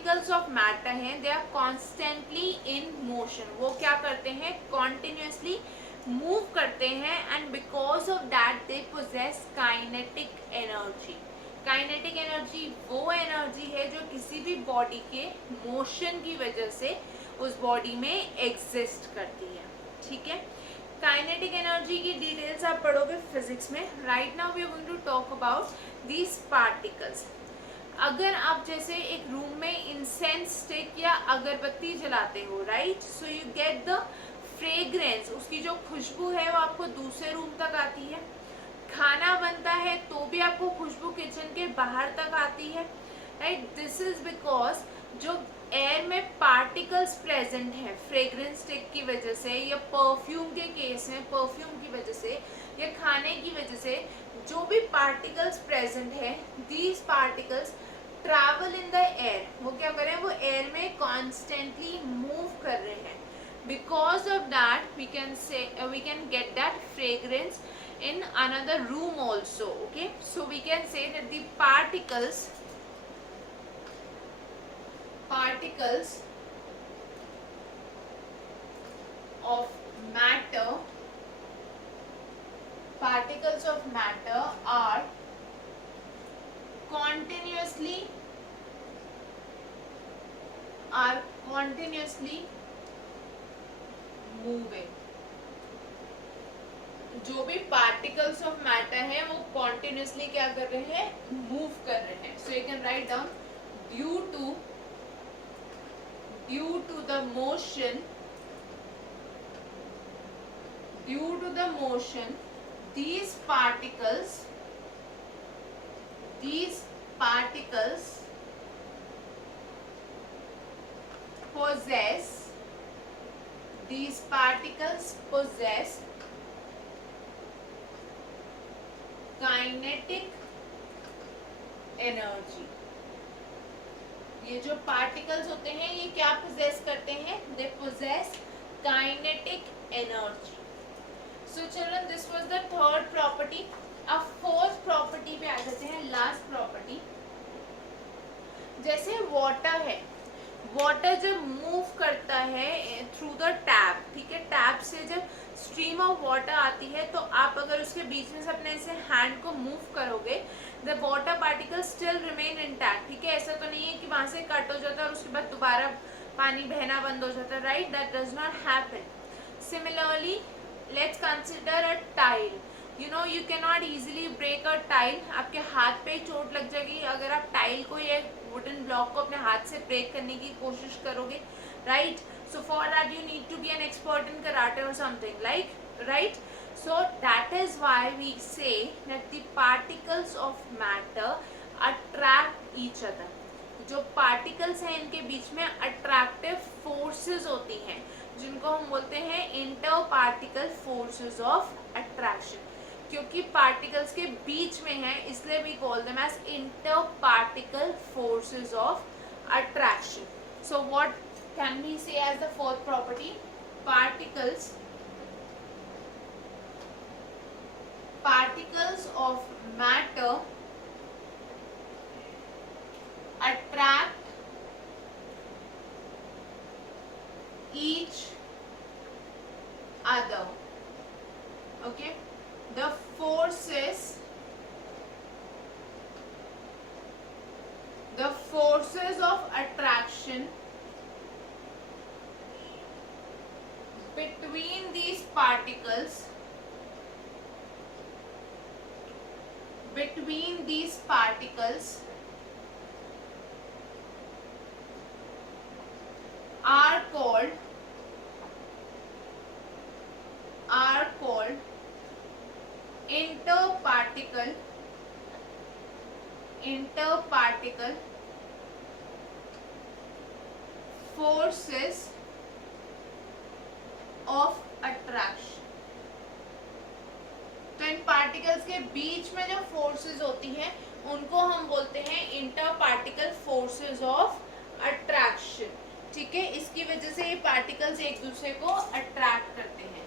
Particles of matter हैं, they are constantly in motion, वो क्या करते हैं, कॉन्टिन्यूसली मूव करते हैं, and because of that they possess kinetic energy. Kinetic energy वो एनर्जी है जो किसी भी बॉडी के मोशन की वजह से उस बॉडी में एग्जिस्ट करती है, ठीक है। काइनेटिक एनर्जी की डिटेल्स आप पढ़ोगे फिजिक्स में। Right now we are going to talk about these particles. अगर आप जैसे एक रूम में इंसेंस स्टिक या अगरबत्ती जलाते हो, right, so you get the fragrance, उसकी जो खुशबू है वो आपको दूसरे रूम तक आती है। खाना बनता है तो भी आपको खुशबू किचन के बाहर तक आती है, राइट। दिस इज बिकॉज जो एयर में पार्टिकल्स प्रेजेंट है फ्रेग्रेंस स्टिक की वजह से, या परफ्यूम के केस में परफ्यूम की वजह से, या खाने की वजह से, जो भी पार्टिकल्स प्रेजेंट है, these particles travel in the air. वो क्या कर रहे हैं, वो एयर में कॉन्स्टेंटली मूव कर रहे हैं। Because of that we can get that fragrance in another room also, okay, so we can say that the particles of matter are continuously moving। जो भी पार्टिकल्स ऑफ मैटर है वो continuously क्या कर रहे हैं, मूव कर रहे हैं। So you can write down due to the motion these particles possess kinetic energy. ये जो पार्टिकल्स होते हैं ये क्या पोजेस करते हैं, दे possess kinetic energy. So children, this was the third property. अब फोर्थ प्रॉपर्टी पे आ जाते हैं, लास्ट प्रॉपर्टी। जैसे वाटर है, वाटर जब मूव करता है थ्रू द टैप, ठीक है, टैप से जब स्ट्रीम ऑफ वाटर आती है तो आप अगर उसके बीच में से अपने ऐसे हैंड को मूव करोगे, the water particle still remain intact, ठीक है। ऐसा तो नहीं है कि वहां से कट हो जाता है और उसके बाद दोबारा पानी बहना बंद हो जाता है, right, that does not happen. Similarly let's consider a tile, you know you can not easily break a tile. आपके हाथ पे ही चोट लग जाएगी अगर आप टाइल को या वुडन ब्लॉक को अपने हाथ से ब्रेक करने की कोशिश करोगे, right. So for that you need to be an expert in karate और something like, right. So that is why we say that the particles of matter attract each other। जो particles हैं इनके बीच में attractive forces होती हैं जिनको हम बोलते हैं interparticle forces of attraction। क्योंकि particles के बीच में है इसलिए we call them as interparticle forces of attraction। So what can we say as the fourth property? Particles of matter attract each other, okay। The forces of attraction between these particles are called interparticle forces of attraction। तो इन particles के बीच में जो forces होती हैं उनको हम बोलते हैं inter particle forces of attraction, ठीक है। इसकी वजह से ये पार्टिकल्स एक दूसरे को अट्रैक्ट करते हैं।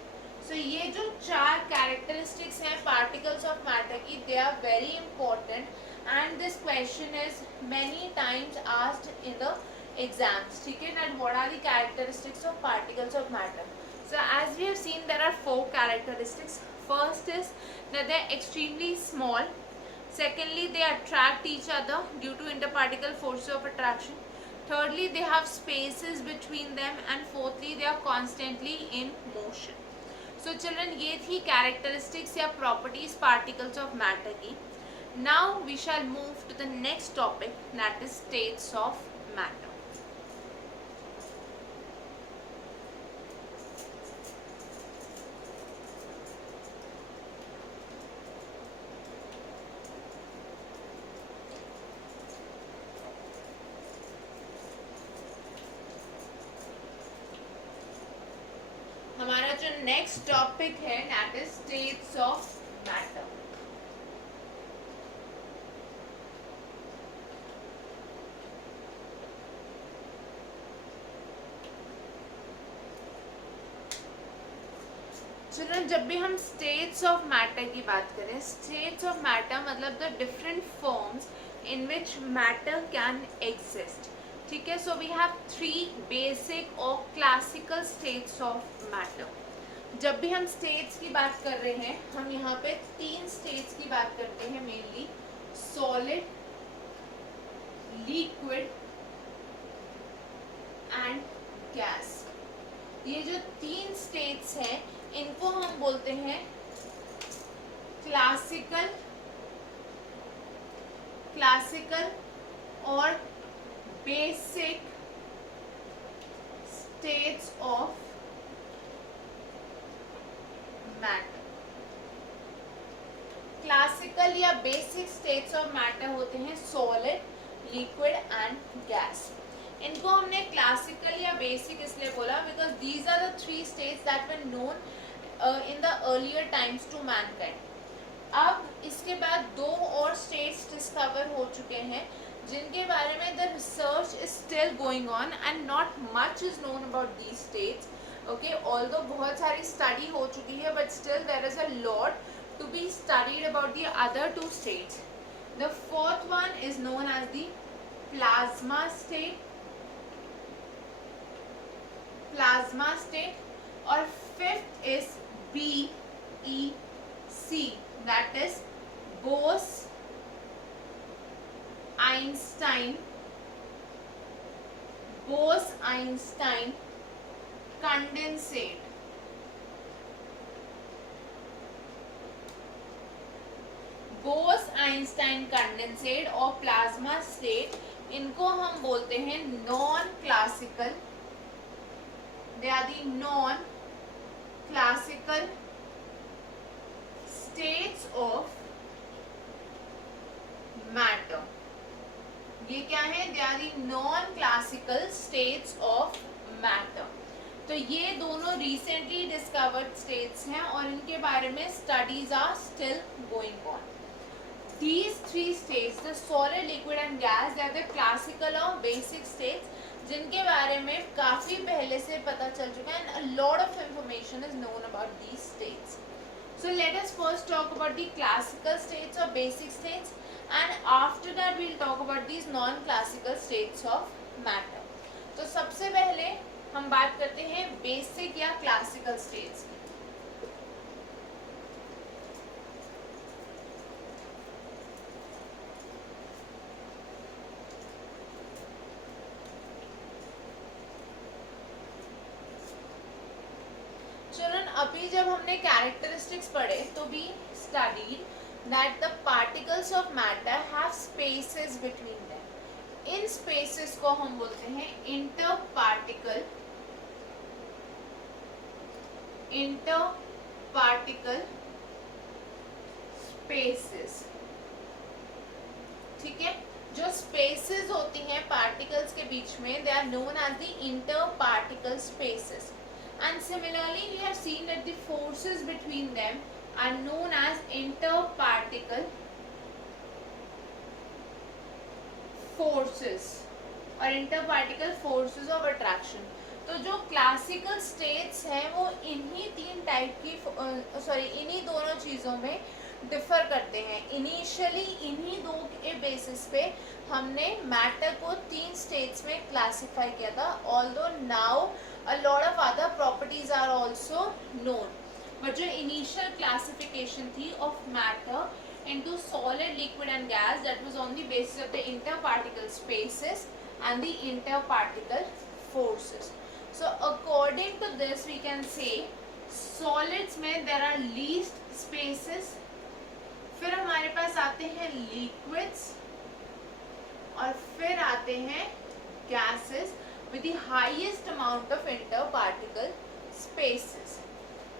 सो ये जो चार कैरेक्टरिस्टिक्स हैं पार्टिकल्स ऑफ मैटर की, they are very important and this question is many times asked in the exams. ठीक है, that what are the characteristics of particles of matter? So as we have seen, there are 4 characteristics. First is that they are extremely small. Secondly, they attract each other due to interparticle forces of attraction. Thirdly, they have spaces between them, and fourthly, they are constantly in motion. So children, ये थी characteristics या properties particles of matter की. Now we shall move to the next topic, that is states of matter. हमारा जो next topic है that is states of matter. Children, जब भी हम स्टेट्स ऑफ मैटर की बात करें, स्टेट्स ऑफ मैटर मतलब the different forms in which matter can exist. ठीक है, सो वी हैव 3 बेसिक और क्लासिकल स्टेट्स ऑफ मैटर. जब भी हम स्टेट्स की बात कर रहे हैं, हम यहाँ पे 3 स्टेट्स की बात करते हैं mainly, solid, liquid and gas. ये जो 3 स्टेट्स हैं इनको हम बोलते हैं क्लासिकल और basic states of matter. Classical या बेसिक स्टेट्स ऑफ मैटर होते हैं सॉलिड, लिक्विड एंड गैस. इनको हमने क्लासिकल या बेसिक इसलिए बोला because these are the 3 states that were known in the earlier times to mankind. अब इसके बाद 2 और states discover हो चुके हैं जिनके बारे में the research is still going on and not much is known about these states. Okay, although बहुत सारी study हो चुकी है but still there is a lot to be studied about the other 2 states. The 4th one is known as the plasma state और 5th is BEC, that is Bose-Einstein condensate. Bose-Einstein condensate और plasma state, इनको हम बोलते हैं non classical. They are the non classical states of matter. ये क्या है? They are the non-classical states of matter. तो ये दोनों recently discovered states हैं और इनके बारे में studies are still going on. These 3 states, the solid, liquid and gas, they are the classical or basic states जिनके बारे में काफ़ी पहले से पता चल चुका है and a lot of information is known about these states. So let us first talk about the classical states or basic states and after that we'll talk about these non-classical states of matter. तो सबसे पहले हम बात करते हैं basic या classical states की. अभी जब हमने कैरेक्टरिस्टिक्स पढ़े तो we studied that the particles of matter have spaces between them. इन स्पेसेस को हम बोलते हैं इंटरपार्टिकल स्पेसेस. ठीक है, जो स्पेसेस होती हैं पार्टिकल्स के बीच में, they are known as the interparticle spaces. And similarly, we have seen that the forces between them are known as interparticle forces और interparticle forces of attraction. तो जो क्लासिकल स्टेट्स हैं वो इन्हीं 3 टाइप की इन्हीं दोनों चीज़ों में डिफर करते हैं। इनिशियली इन्हीं दो के बेसिस पे हमने मैटर को 3 स्टेट्स में क्लासिफाई किया था, although now a lot of other properties are also known, but जो इनिशियल क्लासिफिकेशन थी of matter into solid, liquid and gas, that was on the basis of the inter particle spaces and the inter particle forces. So according to this we can say solids में there are least spaces, फिर हमारे पास आते हैं liquids और फिर आते हैं gases with the highest amount of inter particle spaces.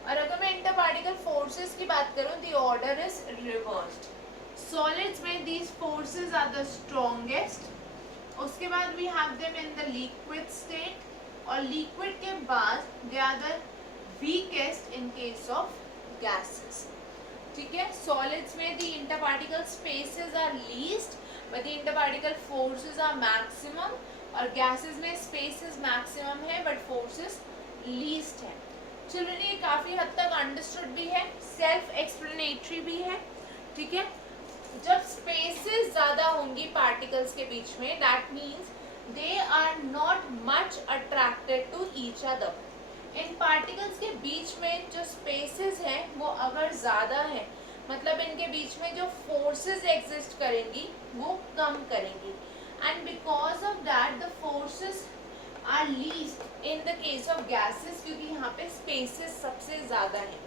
और अगर मैं इंटर पार्टिकल फोर्सेस की बात करूं, the order is reversed. Solids में these forces are the strongest, उसके बाद we have them in the liquid state, और लिक्विड के बाद they are the weakest in case of gases. ठीक है, सॉलिड्स में the interparticle spaces are least but the interparticle forces are maximum, और gases में स्पेसेस मैक्सिमम है but forces least है. चिल्ड्रन ये काफी हद तक अंडरस्टूड भी है, सेल्फ एक्सप्लेनेटरी भी है. ठीक है, जब स्पेसेस ज्यादा होंगी पार्टिकल्स के बीच में, that means they are not much attracted to each other. इन पार्टिकल्स के बीच में जो स्पेसेस हैं वो अगर ज़्यादा है, मतलब इनके बीच में जो फोर्सेस एग्जिस्ट करेंगी वो कम करेंगी, and because of that the forces are least in the case of gases, क्योंकि यहाँ पे स्पेसेस सबसे ज़्यादा है.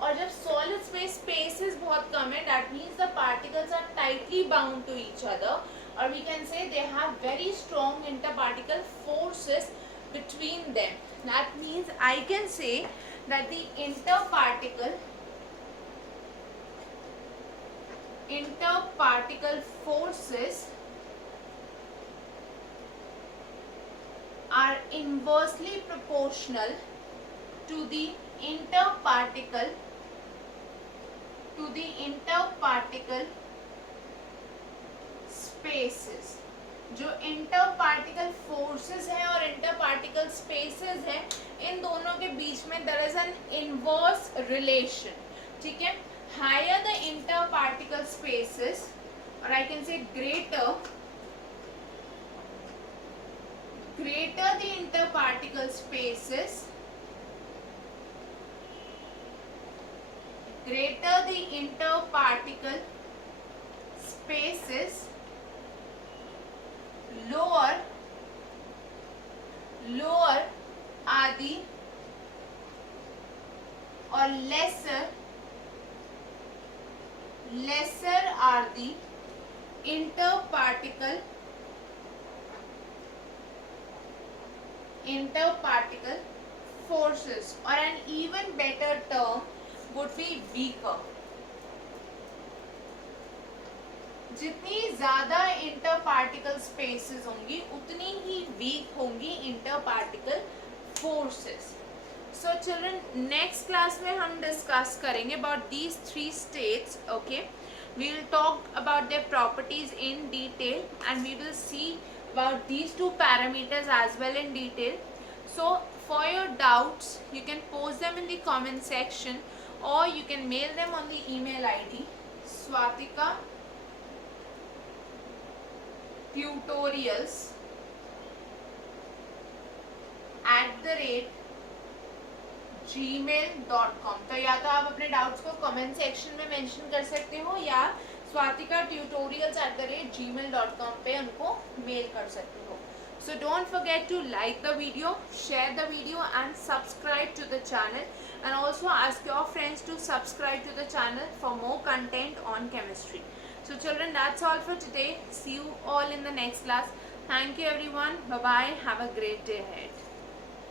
और जब सॉलिड्स में स्पेसेस बहुत कम है, that means the particles are tightly bound to each other, और we can say they have very strong inter particle forces between them. That means I can say that the interparticle forces are inversely proportional to the interparticle spaces. जो inter particle forces हैं और inter particle spaces हैं, इन दोनों के बीच में there is an inverse relation. ठीक है, higher the inter particle spaces, और I can say greater the inter particle spaces, lower are the, or lesser are the interparticle forces, or an even better term would be weaker. जितनी ज्यादा inter particle spaces होंगी उतनी ही weak होंगी inter particle forces. So children, next class में हम discuss करेंगे about these 3 states. Okay, we will talk about their properties in detail and we will see about these 2 parameters as well in detail. So for your doubts you can post them in the comment section, or you can mail them on the email ID swatikaTutorials@gmail.com. तो या तो आप अपने doubts को comment section में mention कर सकते हो, या swatikaTutorials@gmail.com पे उनको मेल कर सकते हो. So don't forget to like the video, share the video and subscribe to the channel, and also ask your friends to subscribe to the channel for more content on chemistry. So children, that's all for today. See you all in the next class. Thank you everyone. Bye bye. Have a great day ahead.